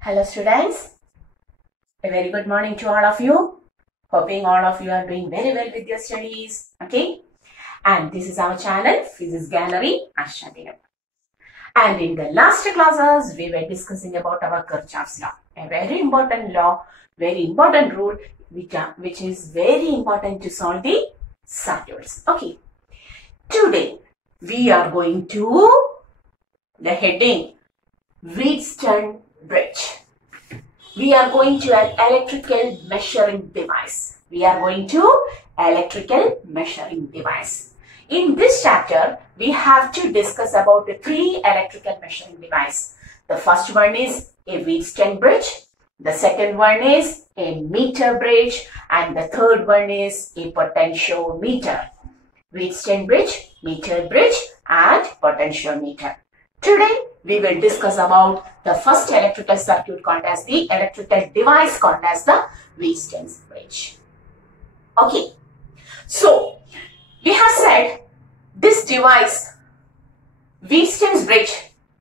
Hello students, a very good morning to all of you. Hoping all of you are doing very well with your studies. Okay, and this is our channel Physics Gallery Ashadina. And in the last classes we were discussing about our Kirchhoff's law, a very important law, very important rule which is very important to solve the circuits. Okay, today we are going to the heading Wheatstone bridge. We are going to an electrical measuring device. In this chapter, we have to discuss about the three electrical measuring devices. The first one is a Wheatstone bridge. The second one is a meter bridge. And the third one is a potentiometer. Wheatstone bridge, meter bridge, and potentiometer. Today, we will discuss about the first electrical circuit called as the electrical device called as the Wheatstone bridge. Okay, so we have said this device, Wheatstone bridge,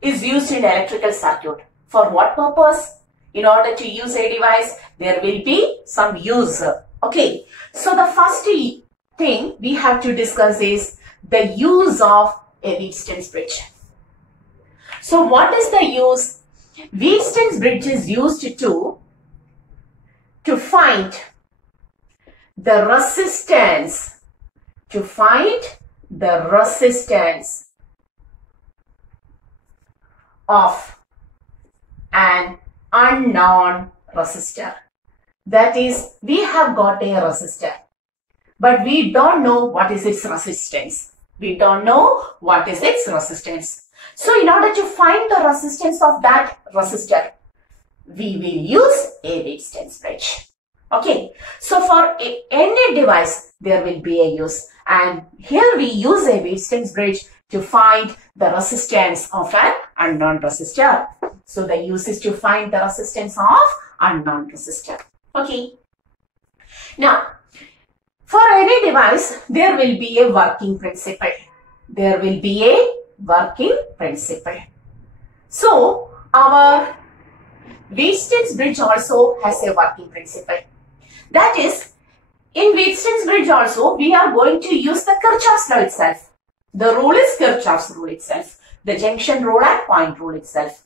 is used in electrical circuit. For what purpose? In order to use a device, there will be some use. Okay, so the first thing we have to discuss is the use of a Wheatstone bridge. So what is the use? Wheatstone bridge is used to find the resistance, of an unknown resistor. That is, we have got a resistor, but we don't know what is its resistance. So in order to find the resistance of that resistor, we will use a Wheatstone bridge. Okay, so for any device, there will be a use. And here we use a Wheatstone bridge to find the resistance of an unknown resistor. So the use is to find the resistance of unknown resistor. Okay. Now, for any device, there will be a working principle. So, our Wheatstone bridge also has a working principle. That is, in Wheatstone bridge also, we are going to use the Kirchhoff's law itself. The rule is Kirchhoff's rule itself, the junction rule and point rule itself.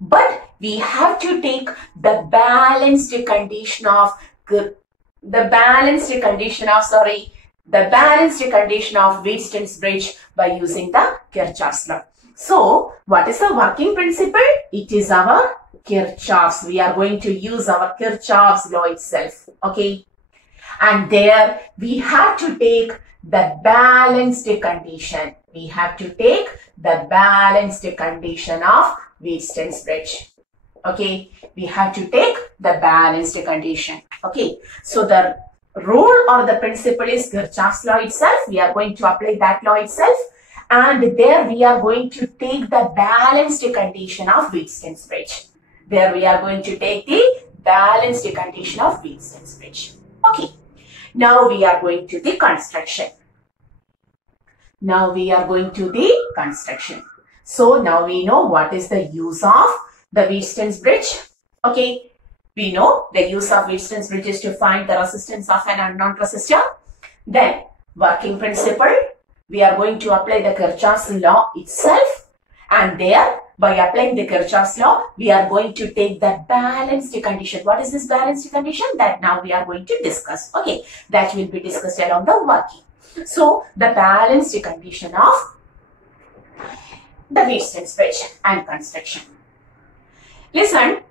But we have to take the balanced condition of Wheatstone bridge by using the Kirchhoff's law. So, what is the working principle? It is our Kirchhoff's. We are going to use our Kirchhoff's law itself. Okay. And there we have to take the balanced condition. Of Wheatstone bridge. Okay. We have to take the balanced condition. Okay. So, the rule or the principle is Kirchhoff's law itself. We are going to apply that law itself. And there we are going to take the balanced condition of Wheatstone bridge. Okay. Now we are going to the construction. So now we know what is the use of the Wheatstone bridge. Okay. We know the use of Wheatstone bridge is to find the resistance of an unknown resistor. Then working principle, we are going to apply the Kirchhoff's law itself. And there, by applying the Kirchhoff's law, we are going to take the balanced condition. What is this balanced condition? That now we are going to discuss. Okay, that will be discussed along the working. So, the balanced condition of the Wheatstone bridge and construction. Listen,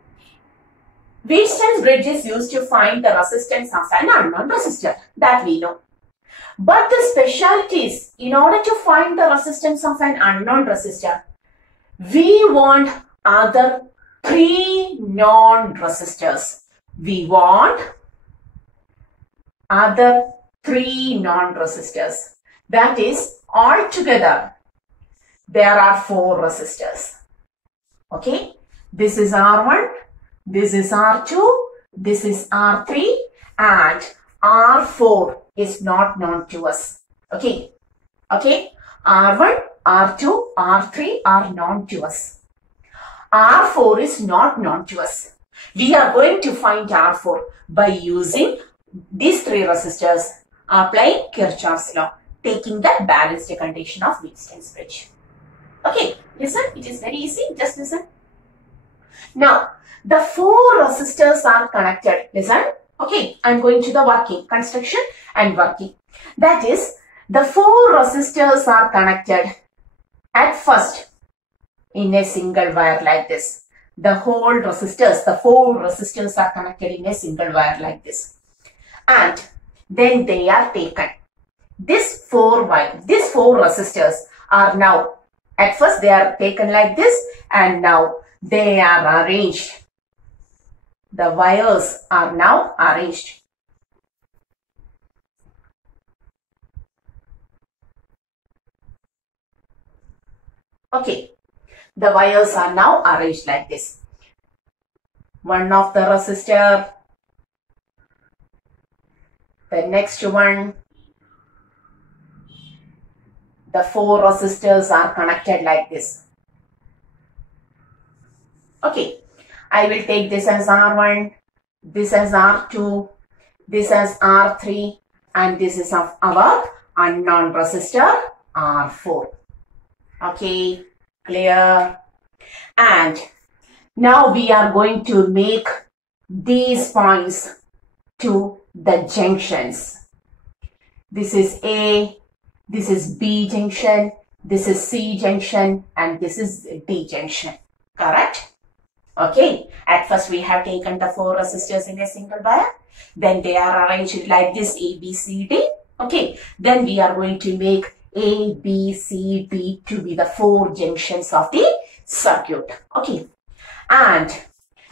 Wheatstone bridge is used to find the resistance of an unknown resistor. That we know. But the specialty is, in order to find the resistance of an unknown resistor, we want other three non-resistors. That is, altogether, there are four resistors. Okay, this is R1, this is R2, this is R3, and R4 is not known to us. Okay. R1, R2, R3 are known to us. R4 is not known to us. We are going to find R4 by using these three resistors, applying Kirchhoff's law, taking the balanced condition of Wheatstone's bridge. Okay, listen, it is very easy, just listen. Now, the four resistors are connected. Listen, okay, I am going to the working, construction and working. That is, the four resistors are connected at first in a single wire like this. The whole resistors, the four resistors are connected in a single wire like this. And then they are taken. These four resistors are now, at first they are taken like this, and now they are arranged. The wires are now arranged. Okay, the wires are now arranged like this. One of the resistor, the next one, the four resistors are connected like this. Okay, I will take this as R1, this as R2, this as R3, and this is of our unknown resistor R4. Okay, clear? And now we are going to make these points to the junctions. This is A, this is B junction, this is C junction, and this is D junction. Correct? Okay, at first we have taken the four resistors in a single wire. Then they are arranged like this, A, B, C, D. Okay, then we are going to make A, B, C, D to be the four junctions of the circuit. Okay, and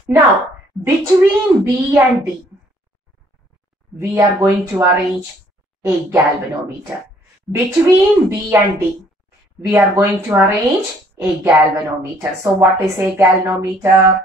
now between B and D, we are going to arrange a galvanometer. Between B and D, we are going to arrange a galvanometer. So what is a galvanometer?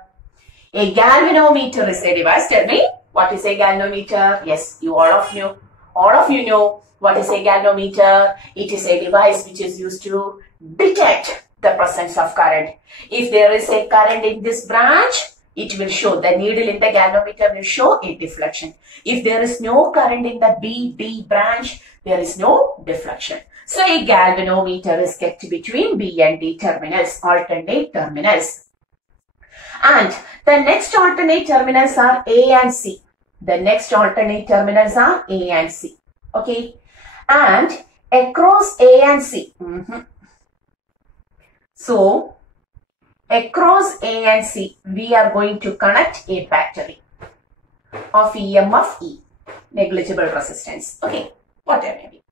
A galvanometer is a device. Tell me, what is a galvanometer? Yes, all of you know what is a galvanometer. It is a device which is used to detect the presence of current. If there is a current in this branch, it will show, the needle in the galvanometer will show a deflection. If there is no current in the B branch, there is no deflection. So a galvanometer is kept between B and D terminals, alternate terminals. And the next alternate terminals are A and C. The next alternate terminals are A and C. Okay. And across A and C. So across A and C, we are going to connect a battery of EMF E, negligible resistance. Okay, whatever may be.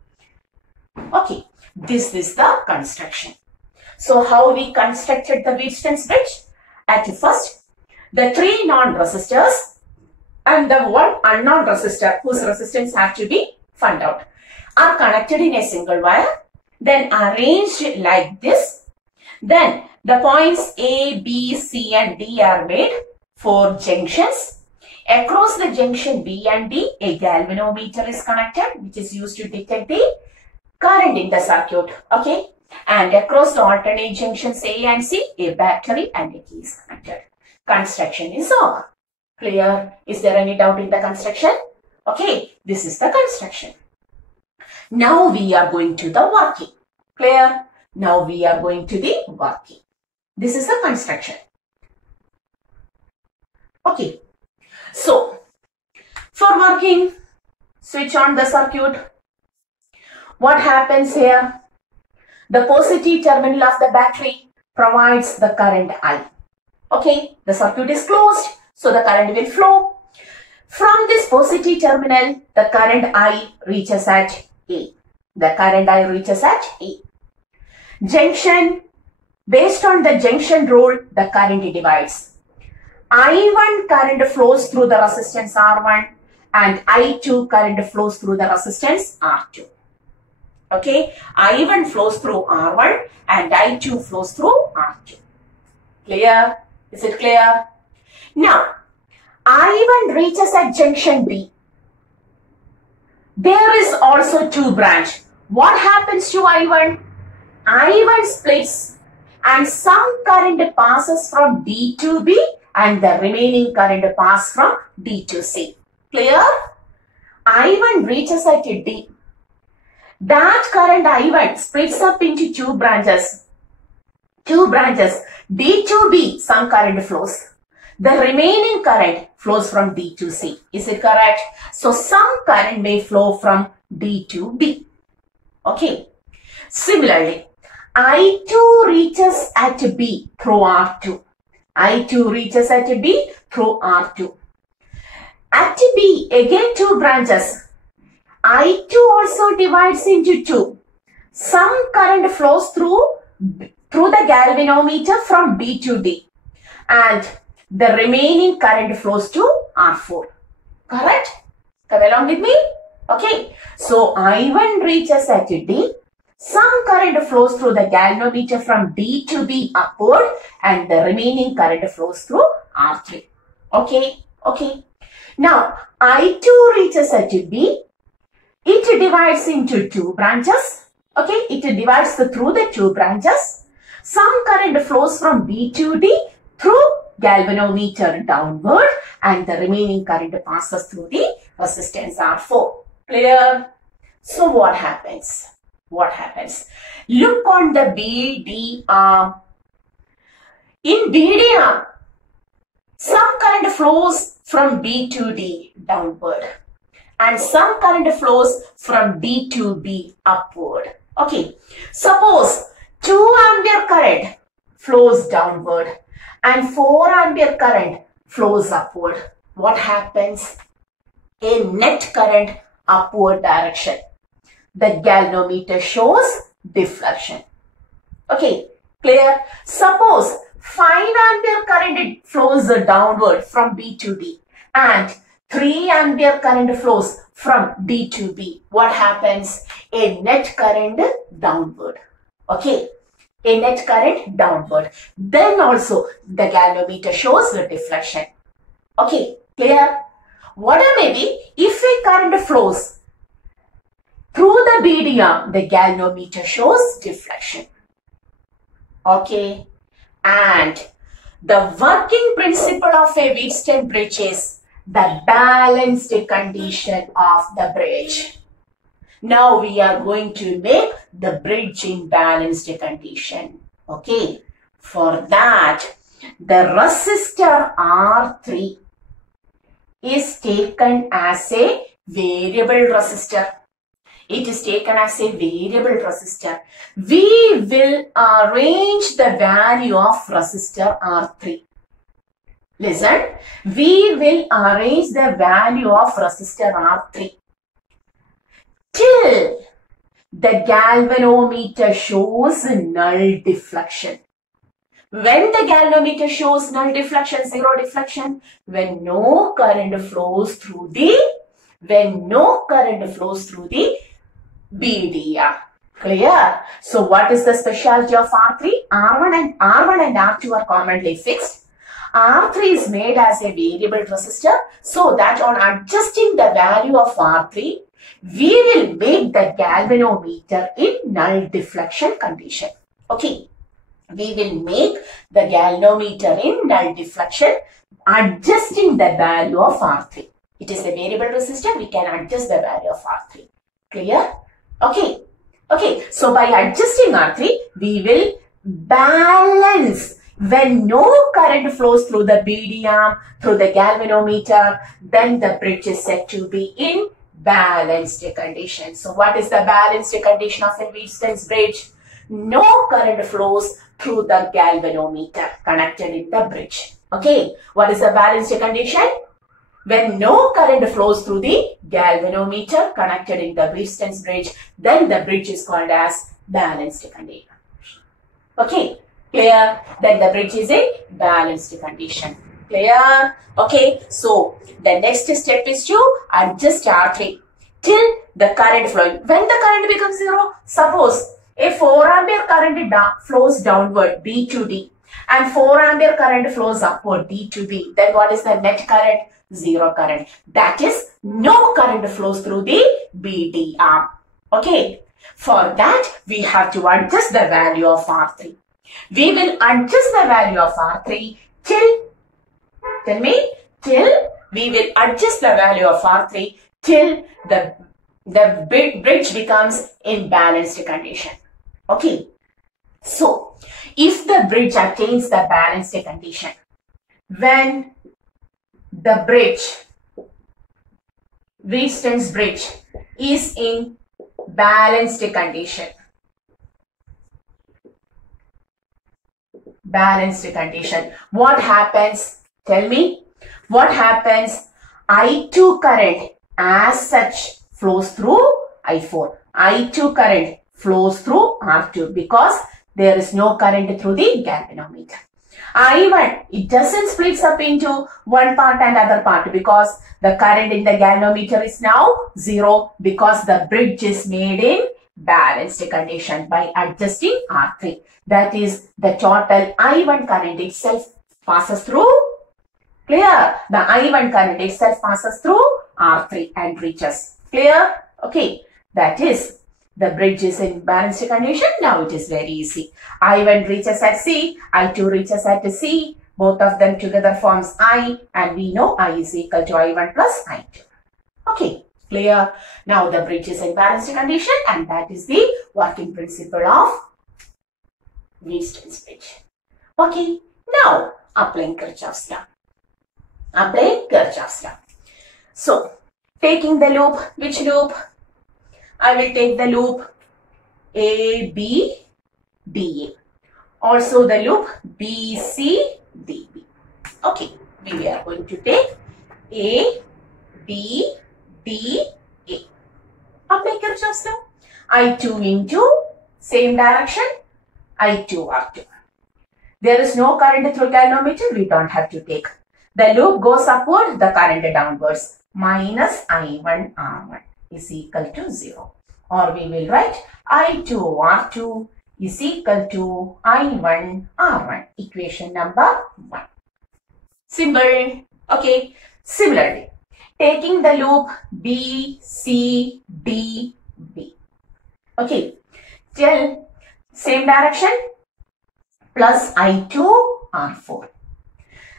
Okay, this is the construction. So how we constructed the Wheatstone's bridge? At first, the three non-resistors and the one unknown resistor whose resistance have to be found out are connected in a single wire, then arranged like this. Then the points A, B, C and D are made four junctions. Across the junction B and D, a galvanometer is connected, which is used to detect the current in the circuit. Okay. And across the alternate junctions A and C, a battery and a key is connected. Construction is over. Clear? Is there any doubt in the construction? Okay. This is the construction. Now we are going to the working. Clear? Now we are going to the working. This is the construction. Okay. So, for working, switch on the circuit. What happens here? The positive terminal of the battery provides the current I. Okay. The circuit is closed, so the current will flow. From this positive terminal, the current I reaches at A. The current I reaches at A. Junction, based on the junction rule, the current divides. I1 current flows through the resistance R1 and I2 current flows through the resistance R2. Okay, I1 flows through R1 and I2 flows through R2. Clear? Is it clear? Now, I1 reaches at junction B. There is also two branch. What happens to I1? I1 splits and some current passes from D to B and the remaining current passes from D to C. Clear? I1 reaches at D. That current I1 splits up into two branches. D to B, some current flows. The remaining current flows from D to C. Is it correct? So some current may flow from D to B. Okay. Similarly, I2 reaches at B through R2. I2 reaches at B through R2. At B, again two branches. I2 also divides into two. Some current flows through the galvanometer from B to D. And the remaining current flows to R4. Correct? Come along with me. Okay. So I1 reaches at D. Some current flows through the galvanometer from D to B upward and the remaining current flows through R3. Okay. Okay. Now I2 reaches at B. It divides into two branches. Okay. It divides through the two branches. Some current flows from B to D through galvanometer downward and the remaining current passes through the resistance R4. Clear? So what happens? What happens? Look on the BD arm. In BD arm, some current flows from B to D downward and some current flows from D to B upward. Okay. Suppose 2 ampere current flows downward and 4 ampere current flows upward. What happens? A net current upward direction. The galvanometer shows deflection. Okay, clear? Suppose 5 ampere current flows downward from B to D and 3 ampere current flows from D to B. What happens? A net current downward. Okay. A net current downward. Then also the galvanometer shows the deflection. Okay, clear? Whatever may be, if a current flows through the BD arm, the galvanometer shows deflection. Okay, and the working principle of a Wheatstone bridge is the balanced condition of the bridge. Now we are going to make the bridge in balanced condition. Okay. For that, the resistor R3 is taken as a variable resistor. It is taken as a variable resistor. We will arrange the value of resistor R3. Listen, we will arrange the value of resistor R3 till the galvanometer shows null deflection. When the galvanometer shows null deflection, zero deflection, when no current flows through the BDR. Clear? So what is the specialty of R3? R1 and R2 are commonly fixed. R3 is made as a variable resistor, so that on adjusting the value of R3, we will make the galvanometer in null deflection condition. Okay. We will make the galvanometer in null deflection, adjusting the value of R3. It is a variable resistor, we can adjust the value of R3. Clear? Okay. Okay. So by adjusting R3, we will balance. When no current flows through the BD arm, through the galvanometer, then the bridge is said to be in balanced condition. So what is the balanced condition of a Wheatstone's bridge? No current flows through the galvanometer connected in the bridge. Okay. What is the balanced condition? When no current flows through the galvanometer connected in the Wheatstone's bridge, then the bridge is called as balanced condition. Okay. Clear? Then the bridge is in balanced condition. Clear? Okay. So the next step is to adjust R3 till the current flowing. When the current becomes zero, suppose a 4 ampere current flows downward B to D and 4 ampere current flows upward D to B. Then what is the net current? Zero current. That is, no current flows through the BD arm. Okay. For that, we have to adjust the value of R3. We will adjust the value of R3 till we will adjust the value of R3 till the bridge becomes in balanced condition. Okay. So, if the bridge attains the balanced condition, when the Wheatstone's bridge is in balanced condition, what happens? Tell me. What happens? I2 current as such flows through I4. I2 current flows through R2 because there is no current through the galvanometer. I1, it doesn't split up into one part and other part because the current in the galvanometer is now 0 because the bridge is made in balanced condition by adjusting R3. That is, the total I1 current itself passes through. Clear? The I1 current itself passes through R3 and reaches. Clear? Okay. That is, the bridge is in balanced condition. Now it is very easy. I1 reaches at C, I2 reaches at C. Both of them together forms I, and we know I is equal to I1 plus I2. Okay. Clear? Now the bridge is in balanced condition, and that is the working principle of Wheatstone's bridge. Okay. Now applying Kirchhoff's law. So, taking the loop, which loop? I will take the loop A, B, D, A. Also the loop B, C, D, B. Okay, we are going to take A, B, D, A. Apply Kirchhoff's law. I2 into same direction, I2, R2. There is no current through galvanometer, we don't have to take. The loop goes upward, the current downwards. Minus I1 R1 is equal to 0. Or we will write I2 R2 is equal to I1 R1. Equation number 1. Simple. Okay. Similarly, taking the loop B, C, D, B. Okay. Till same direction plus I2 R4.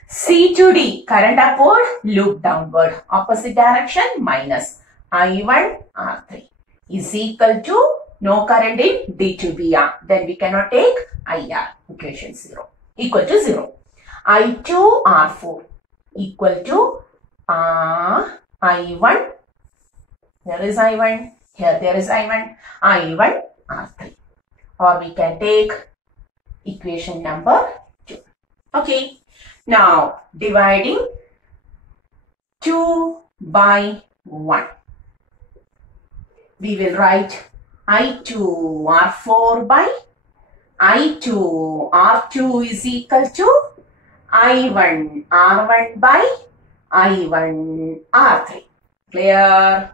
C to D, current upward, loop downward, opposite direction minus I1 R3 is equal to no current in D to B R. Then we cannot take IR, equation 0, equal to 0. I2 R4 equal to I1, there is I1, here there is I1, I1 R3. Or we can take equation number 2. Okay. Now, dividing 2 by 1. We will write I2 R4 by I2 R2 is equal to I1 R1 by I1 R3. Clear?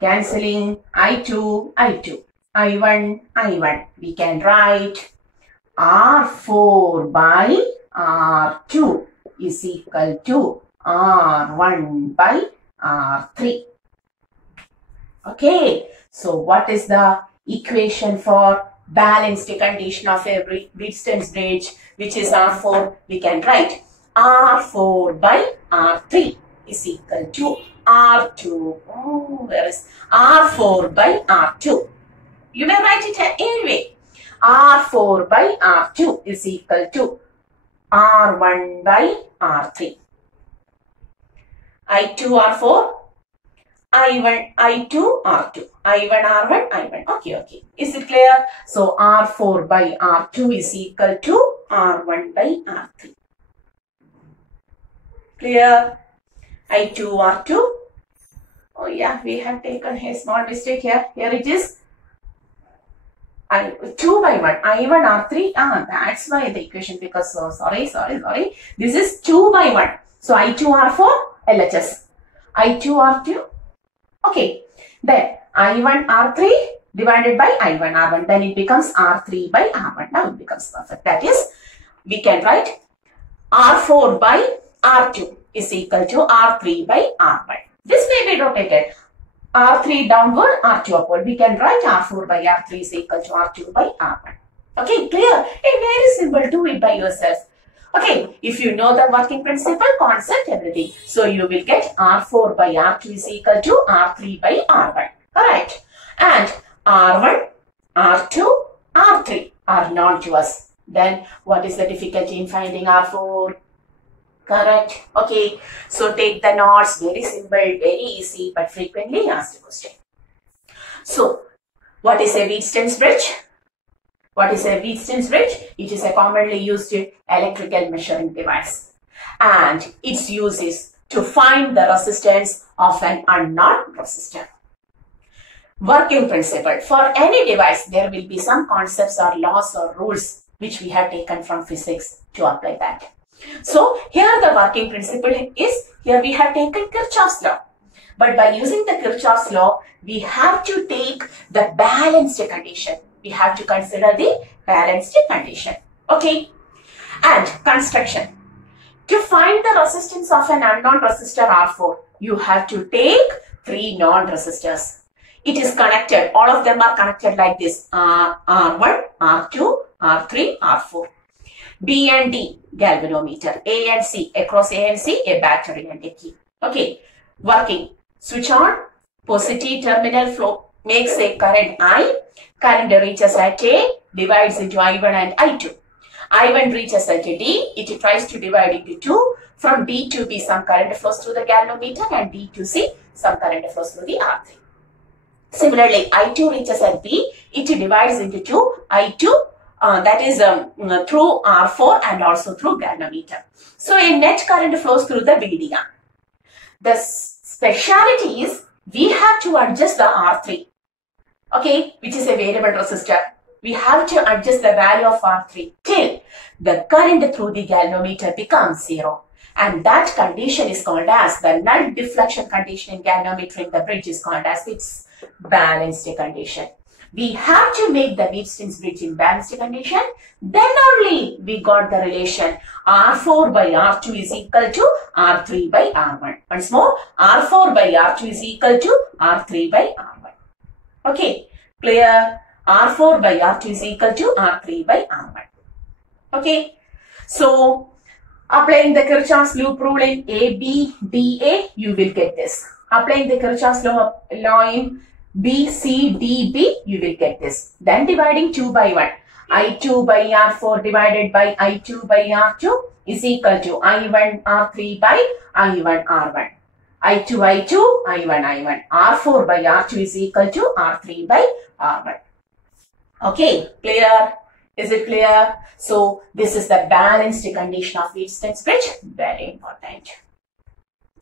Cancelling I2, I2, I1, I1. We can write R4 by R2 is equal to R1 by R3. Okay, so what is the equation for balanced condition of a Wheatstone's bridge, which is R4? We can write R4 by R3 is equal to R2. Oh, where is R4 by R2? You may write it anyway. R4 by R2 is equal to R1 by R3. I2 R4, I1, I2 R2, I1 R1, I1. Okay. Is it clear? So R4 by R2 is equal to R1 by R3. Clear? I2 R2. Oh yeah, we have taken a small mistake here. Here it is. 2 by 1, I1 R3, that's why the equation, because sorry. This is 2 by 1. So I2 R4, LHS. I2 R2, okay. Then I1 R3 divided by I1 R1, then it becomes R3 by R1. Now it becomes perfect. That is, we can write R4 by R2 is equal to R3 by R1. This may be rotated. R3 downward, R2 upward. We can write R4 by R3 is equal to R2 by R1. Okay, clear? It's very simple. Do it by yourself. Okay, if you know the working principle, concept, everything. So you will get R4 by R2 is equal to R3 by R1. Alright. And R1, R2, R3 are known to us. Then what is the difficulty in finding R4? Correct. Okay. So take the notes. Very simple, very easy, but frequently asked question. So what is a Wheatstone's bridge? What is a Wheatstone's bridge? It is a commonly used electrical measuring device. And its use is to find the resistance of an unknown resistor. Working principle. For any device, there will be some concepts or laws or rules which we have taken from physics to apply that. So here the working principle is, here we have taken Kirchhoff's law. But by using the Kirchhoff's law, we have to take the balanced condition. We have to consider the balanced condition. Okay. And construction. To find the resistance of an unknown resistor R4, you have to take 3 non-resistors. It is connected. All of them are connected like this. R1, R2, R3, R4. B and D, galvanometer. A and C, across A and C, a battery and a key. Okay. Working. Switch on. Positive terminal flow makes a current I. Current reaches at A, divides into I1 and I2. I1 reaches at D, it tries to divide into 2. From D to B, some current flows through the galvanometer, and D to C, some current flows through the R3. Similarly, I2 reaches at B, it divides into 2. I2, that is through R4 and also through galvanometer. So a net current flows through the VDR. The speciality is we have to adjust the R3. Okay, which is a variable resistor. We have to adjust the value of R3 till the current through the galvanometer becomes 0. And that condition is called as the null deflection condition in galvanometer in the bridge is called as its balanced condition. We have to make the Wheatstone's bridge in balanced condition. Then only we got the relation R4 by R2 is equal to R3 by R1. Once more, R4 by R2 is equal to R3 by R1. Okay, clear? R4 by R2 is equal to R3 by R1. Okay, so applying the Kirchhoff's loop rule in A, B, D, A, you will get this. Applying the Kirchhoff's law in B, C, D, B, you will get this. Then dividing 2 by 1. I2 by R4 divided by I2 by R2 is equal to I1 R3 by I1 R1. I2, I2, I1, I1. R4 by R2 is equal to R3 by R1. Okay, clear? Is it clear? So, this is the balanced condition of Wheatstone's bridge. Very important.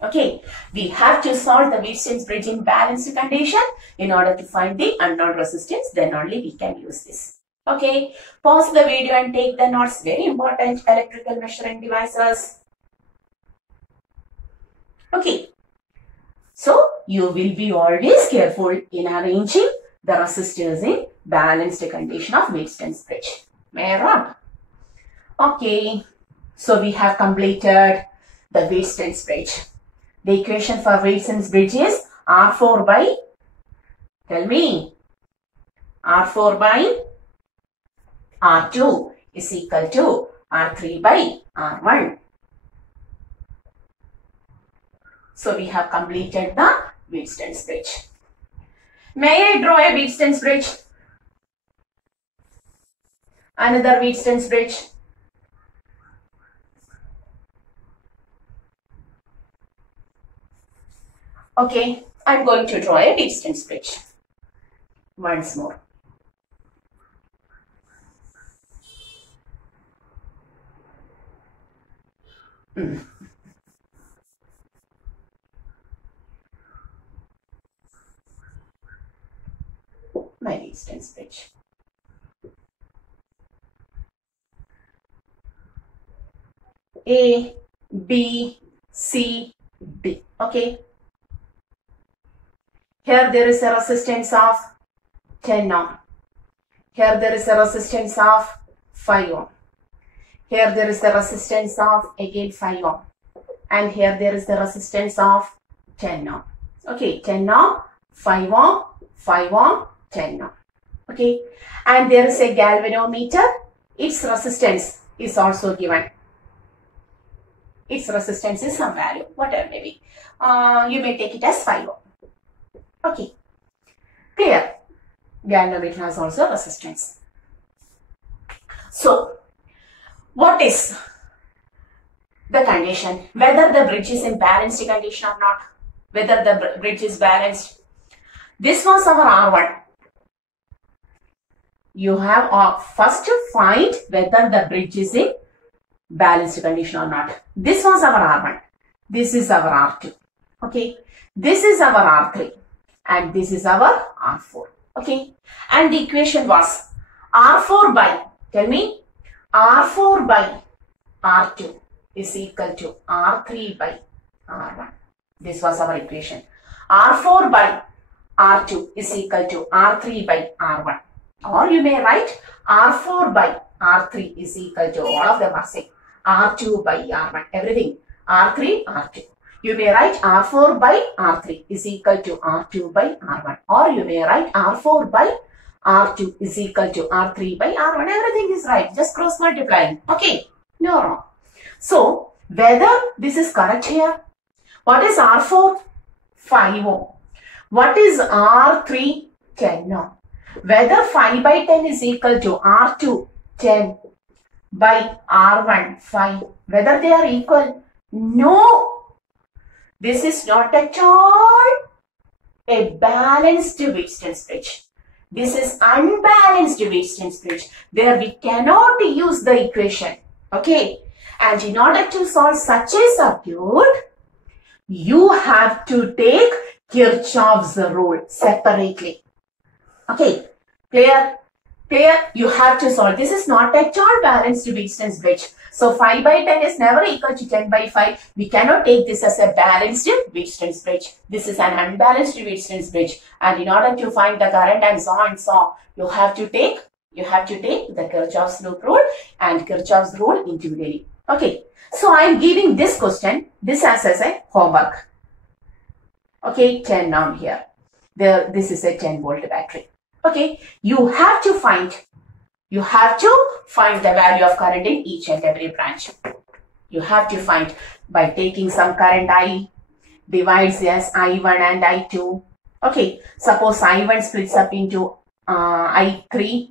Okay, we have to solve the Wheatstone's bridge in balanced condition in order to find the unknown resistance. Then only we can use this. Okay, pause the video and take the notes. Very important electrical measuring devices. Okay. So, you will be always careful in arranging the resistors in balanced condition of Wheatstone's bridge. May I wrong? Okay. So, we have completed the Wheatstone's bridge. The equation for Wheatstone's bridge is R4 by, tell me, R4 by R2 is equal to R3 by R1. So, we have completed the Wheatstone's bridge. May I draw a Wheatstone's bridge? Another Wheatstone's bridge. Okay, I am going to draw a Wheatstone's bridge. Once more. My Wheatstone's bridge. A, B, C, D. Okay. Here there is a resistance of 10 ohm. Here there is a resistance of 5 ohm. Here there is the resistance of again 5 ohm. And here there is the resistance of 10 ohm. Okay, 10 ohm, 5 ohm, 5 ohm, 10 ohm. Okay. And there is a galvanometer. Its resistance is also given. Its resistance is some value, whatever maybe. You may take it as 5 ohm. Okay. Clear? Galvanometer has also resistance. So, what is the condition? Whether the bridge is in balanced condition or not. Whether the bridge is balanced. This was our R1. You have first to find whether the bridge is in balanced condition or not. This was our R1. This is our R2. Okay. This is our R3. And this is our R4. Okay. And the equation was R4 by, tell me, R4 by R2 is equal to R3 by R1. This was our equation. R4 by R2 is equal to R3 by R1. Or you may write R4 by R3 is equal to, all of them are same, R2 by R1. Everything R3, R2. You may write R4 by R3 is equal to R2 by R1. Or you may write R4 by R2 is equal to R3 by R1. Everything is right. Just cross multiplying. Okay. No wrong. So, whether this is correct here. What is R4? 5 ohm. What is R3? 10 ohm. Whether 5 by 10 is equal to R2, 10 by R1, 5. Whether they are equal? No. This is not at all a balanced Wheatstone's bridge. This is unbalanced Wheatstone's bridge. There we cannot use the equation. Okay. And in order to solve such a circuit, you have to take Kirchhoff's rule separately. Okay. Clear? Clear? You have to solve. This is not at all balanced Wheatstone's bridge. So 5 by 10 is never equal to 10 by 5. We cannot take this as a balanced Wheatstone's bridge. This is an unbalanced Wheatstone's bridge. And in order to find the current and so on, you have to take the Kirchhoff's loop rule and Kirchhoff's rule individually. Okay. So I am giving this question, this as a homework. Okay, 10 ohm here. This is a 10 volt battery. Okay, you have to find the value of current in each and every branch. You have to find by taking some current I divides as I1 and I2. Okay, suppose I1 splits up into I3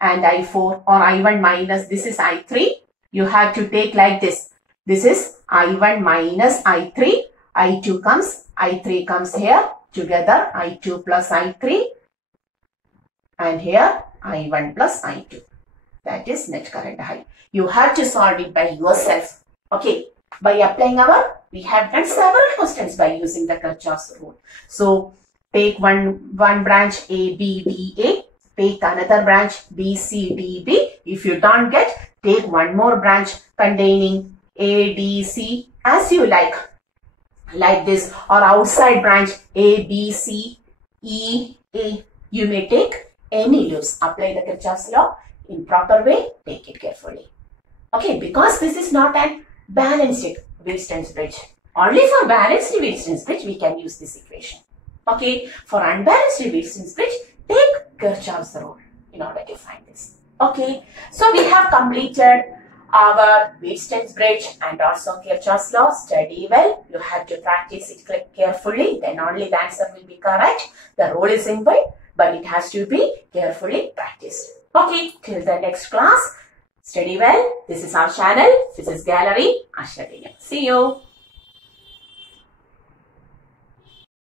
and I4, or I1 minus, this is I3. You have to take like this. This is I1 minus I3. I2 comes, I3 comes here together, I2 plus I3. And here I1 plus I2. That is net current I. You have to solve it by yourself. Okay. By applying we have done several questions by using the Kirchhoff's rule. So take one branch A, B, D, A. Take another branch B, C, D, B. If you don't get, take one more branch containing A, D, C as you like this, or outside branch A, B, C, E, A. You may take any loops. Apply the Kirchhoff's law in proper way. Take it carefully. Okay, because this is not an balanced Wheatstone's bridge. Only for balanced Wheatstone's bridge we can use this equation. Okay, for unbalanced Wheatstone's bridge, take Kirchhoff's rule in order to find this. Okay, so we have completed our Wheatstone's bridge and also Kirchhoff's law. Study well. You have to practice it carefully. Then only the answer will be correct. The rule is simple, but it has to be carefully practiced. Okay, till the next class, study well. This is our channel. This is Gallery. See you.